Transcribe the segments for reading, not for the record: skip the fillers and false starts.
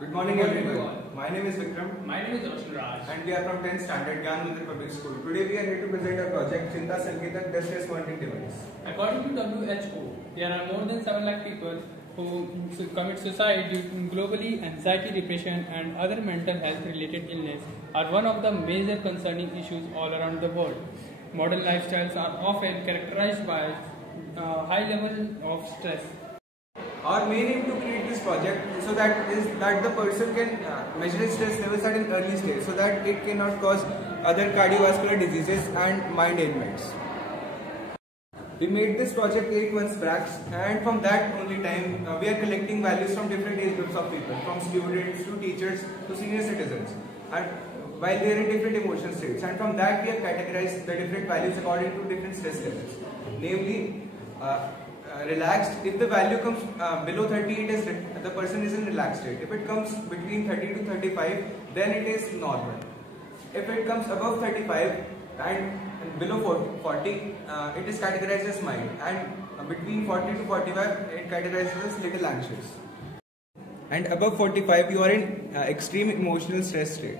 Good morning everyone. My name is Vikram. My name is Roshan Raj. And we are from 10th standard Gyan Mandir Public School. Today we are here to present our project Chinta Sanketak the stress monitoring device. According to WHO, there are more than 7 lakh people who commit suicide due to globally anxiety, depression and other mental health related illness are one of the major concerning issues all around the world. Modern lifestyles are often characterized by high level of stress. Our main aim to create this project so that the person can measure his stress levels at an early stage so that it cannot cause other cardiovascular diseases and mind ailments. We made this project 8 months back, and from that only time we are collecting values from different age groups of people, from students to teachers to senior citizens, and while they are in different emotion states, and from that we have categorized the different values according to different stress levels. Namely, relaxed, if the value comes below 30, the person is in relaxed state. If it comes between 30 to 35, then it is normal. If it comes above 35 and below 40, it is categorized as mild, and between 40 to 45, it categorizes as little anxious. And above 45, you are in extreme emotional stress state.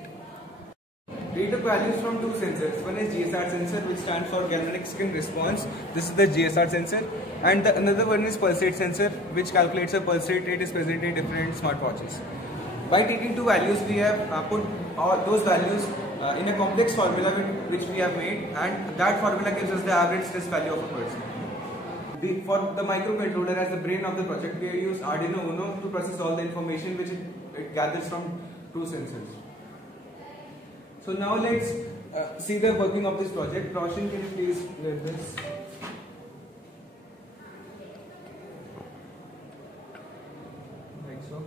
We took values from 2 sensors. One is GSR sensor, which stands for galvanic skin response. This is the GSR sensor. And another one is pulse rate sensor, which calculates a pulse rate. It is present in different smartwatches. By taking 2 values, we have put all those values in a complex formula which we have made, and that formula gives us the average stress value of a person. For the microcontroller as the brain of the project, we use Arduino Uno to process all the information which it gathers from 2 sensors. So now let's see the working of this project. Roshan, can you please read this? Like so.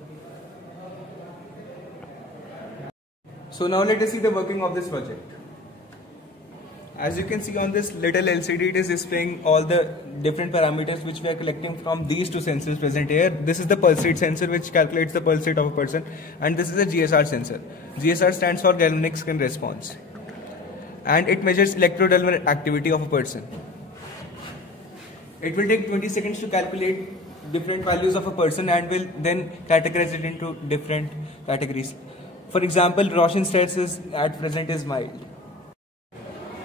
So now let us see the working of this project. As you can see on this little LCD, it is displaying all the different parameters which we are collecting from these 2 sensors present here. This is the pulse rate sensor, which calculates the pulse rate of a person, and this is a GSR sensor. GSR stands for galvanic skin response, and it measures electrodermal activity of a person. It will take 20 seconds to calculate different values of a person and will then categorize it into different categories. For example, Roshan's stress is at present is mild.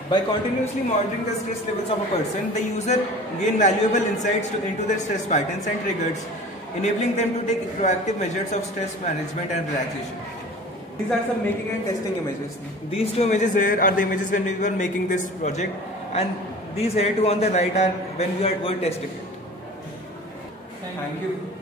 By continuously monitoring the stress levels of a person, the user gain valuable insights into their stress patterns and triggers, enabling them to take proactive measures of stress management and relaxation. These are some making and testing images. These 2 images here are the images when we were making this project, and these here 2 on the right are when we were testing it. Thank you.